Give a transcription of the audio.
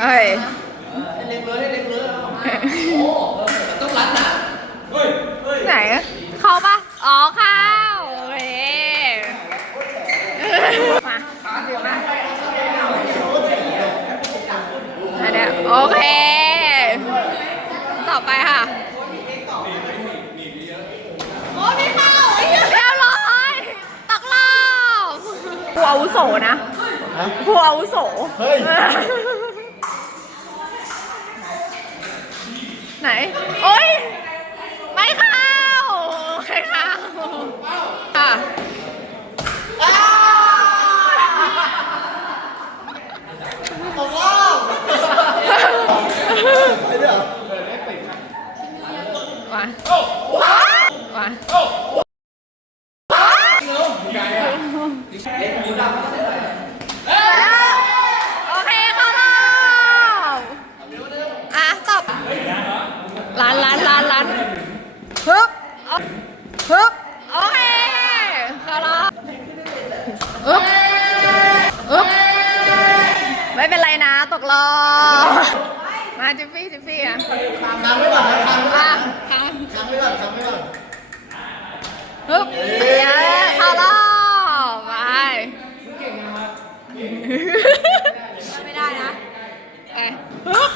เอ้ยเล็งเลยให้เล็งเลยต้องรัดนะไหนอะเข้าปะอ๋อเข้าโอเคมามาอันเนี้ยโอเค ต่อไปค่ะโอ้ไม่เข้าเรียบร้อยตกรอบผู้อาวุโสนะผู้อาวุโสเฮ้ย ไหน โอ้ยไม่เข้า ไม่เข้าอะตกรอบไอ้ามา ฮึบฮึบโอเคคาราอึ๊บฮึ๊บไม่เป็นไรนะตกรอมาจิฟฟี่จิฟฟี่อะค้างไว้ก่หนนะค้างไว้ก่ออะนทค้างไม่ก่อนค้างไว้ก่อนำฮึบเย้เข้ารอบไปไม่ได้นะไปฮึบ